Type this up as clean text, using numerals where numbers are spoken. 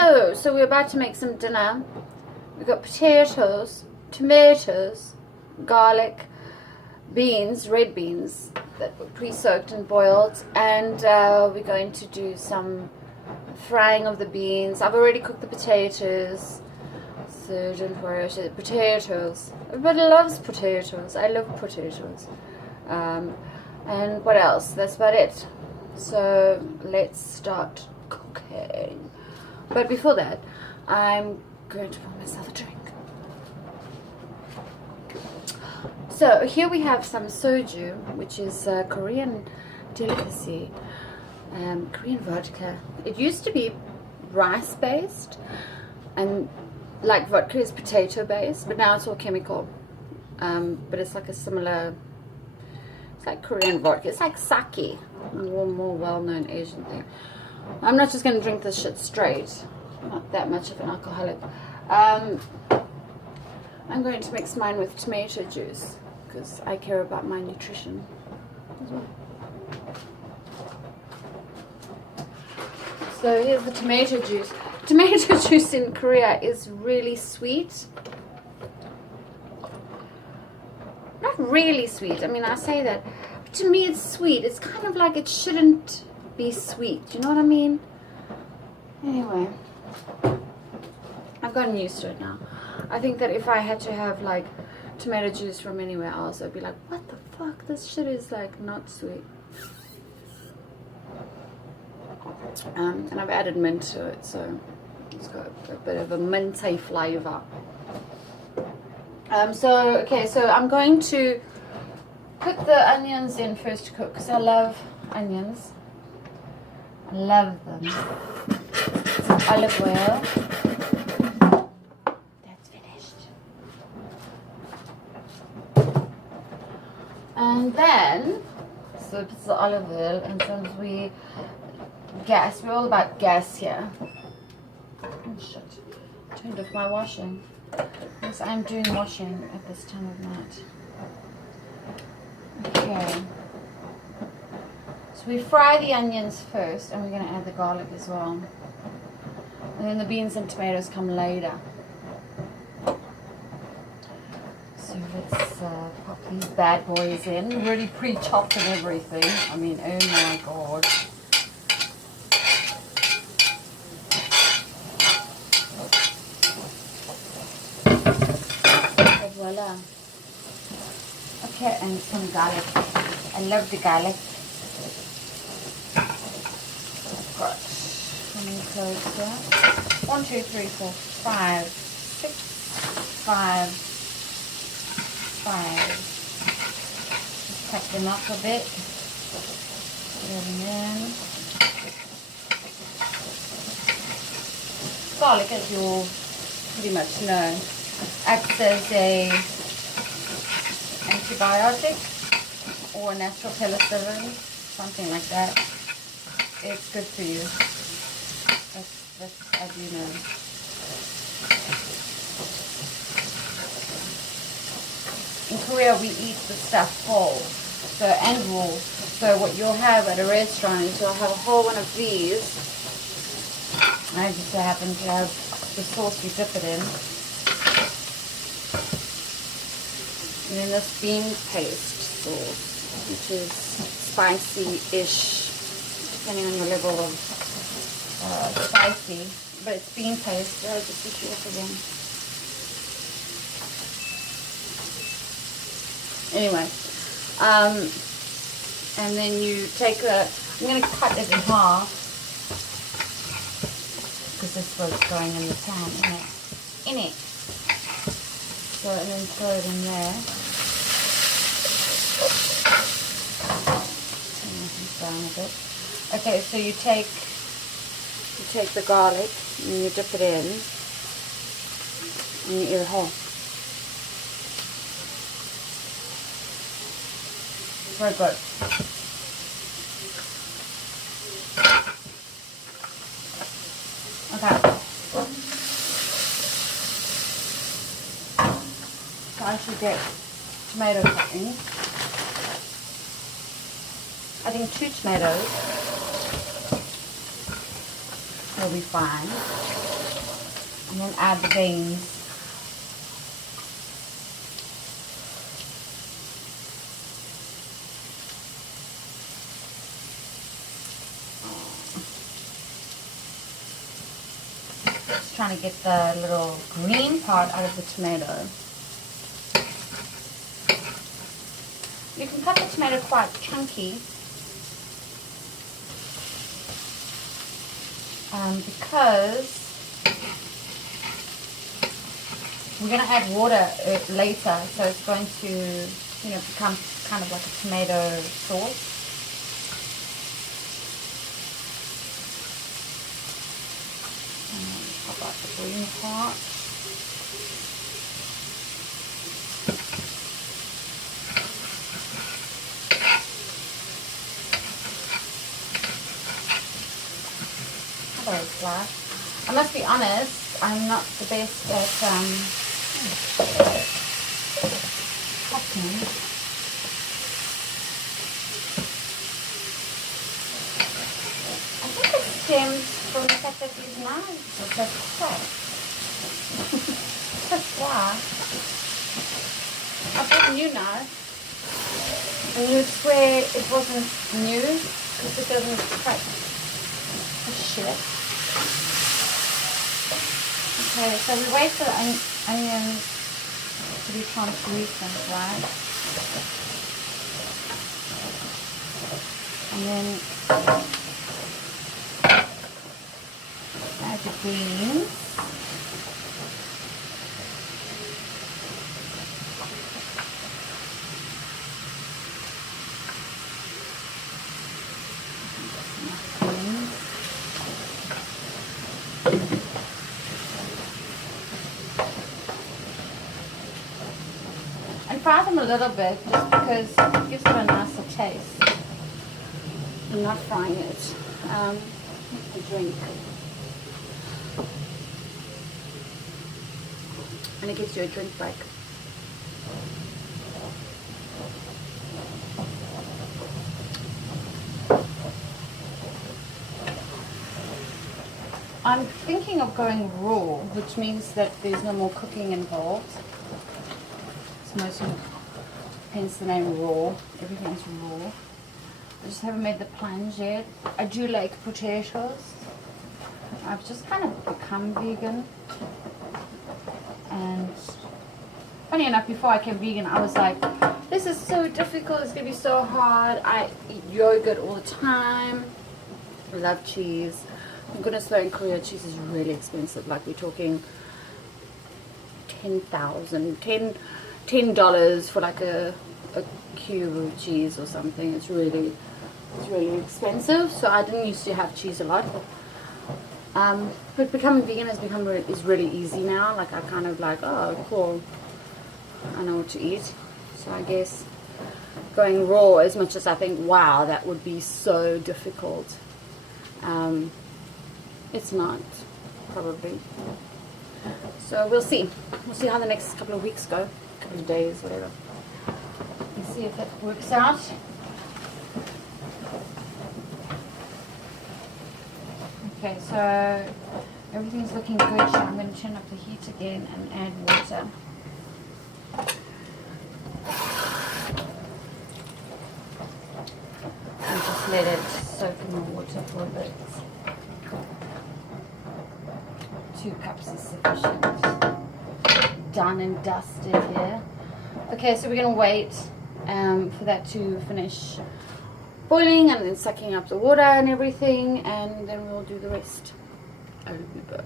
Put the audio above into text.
Hello, so we're about to make some dinner. We've got potatoes, tomatoes, garlic, beans, red beans that were pre-soaked and boiled, and we're going to do some frying of the beans. I've already cooked the potatoes, so don't worry about it. Potatoes. Everybody loves potatoes. I love potatoes. And what else? That's about it. So let's start cooking. But before that, I'm going to pour myself a drink. So here we have some soju, which is a Korean delicacy, Korean vodka. It used to be rice based, and like vodka is potato based, but now it's all chemical. But it's like a similar, it's like Korean vodka. It's like sake, more well-known Asian thing. I'm not just going to drink this shit straight. I'm not that much of an alcoholic. I'm going to mix mine with tomato juice because I care about my nutrition as well. So here's the tomato juice. Tomato juice in Korea is really sweet. Not really sweet. I mean, I say that. But to me, it's sweet. It's kind of like it shouldn't be sweet. Do you know what I mean? Anyway, I've gotten used to it now. I think that if I had to have like tomato juice from anywhere else, I'd be like, what the fuck? This shit is like not sweet. And I've added mint to it, so it's got a bit of a minty flavor. So I'm going to put the onions in first to cook because I love onions. I love them. Some olive oil. That's finished. And then, so it's the olive oil, and since we're all about gas here. Oh shit, turned off my washing. Yes, I'm doing washing at this time of night. Okay. So we fry the onions first, and we're going to add the garlic as well. And then the beans and tomatoes come later. So let's pop these bad boys in. Already pre-chopped and everything. I mean, oh my god. And voila. Okay, and some garlic. I love the garlic. Got how many cloves here? 1, 2, 3, 4, 5, 6, 5. Just cut them up a bit. Put them in. Garlic, as you all pretty much know, acts as a antibiotic or natural penicillin, something like that. It's good for you. That's I do know. In Korea, we eat the stuff whole, and raw. So what you'll have at a restaurant is you'll have a whole one of these. I just so happen to have the sauce you dip it in. And then this bean paste sauce, which is spicy-ish, depending on your level of spicy, but it's bean paste. I'll just switch it off again. Anyway, and then you take I'm going to cut it in half because this was going in the pan, in it. So, and then throw it in there. Turn this down a bit. Okay, so you take the garlic and you dip it in and you eat it whole. Very good. Okay. So I should get tomato cuttings. I think 2 tomatoes will be fine. And then add the beans. Just trying to get the little green part out of the tomato. You can cut the tomato quite chunky because we're going to add water later, so it's going to, you know, become kind of like a tomato sauce. Pop out the green part. Hello, Flash. I must be honest, I'm not the best at cutting. I think it stems from the fact that these knives are so flat. That's why. I bought a new knife, and you would swear it wasn't new because it doesn't cut the shit. Okay, so we wait for the onions to be translucent, right? And then add the beans. And fry them a little bit just because it gives it a nicer taste. I'm not frying it. A drink. And it gives you a drink break. I'm thinking of going raw, which means that there's no more cooking involved. It's mostly, hence the name raw. Everything's raw. I just haven't made the plunge yet. I do like potatoes. I've just kind of become vegan. And funny enough, before I became vegan, I was like, this is so difficult, it's going to be so hard. I eat yogurt all the time. I love cheese. For goodness sake, in Korea, cheese is really expensive. Like, we're talking $10 for like a cube of cheese or something. It's really expensive. So I didn't used to have cheese a lot. But becoming vegan is really easy now. Like, I kind of like, oh cool, I know what to eat. So I guess going raw, as much as I think, wow, that would be so difficult, it's not, probably. So we'll see how the next couple of weeks go, couple of days, whatever. Let's see if that works out. Okay, so everything's looking good, so I'm going to turn up the heat again and add water. And just let it soak in the water for a bit. 2 cups is sufficient. Done and dusted here. Okay, so we're going to wait for that to finish boiling and then sucking up the water and everything, and then we'll do the rest. I'll be back.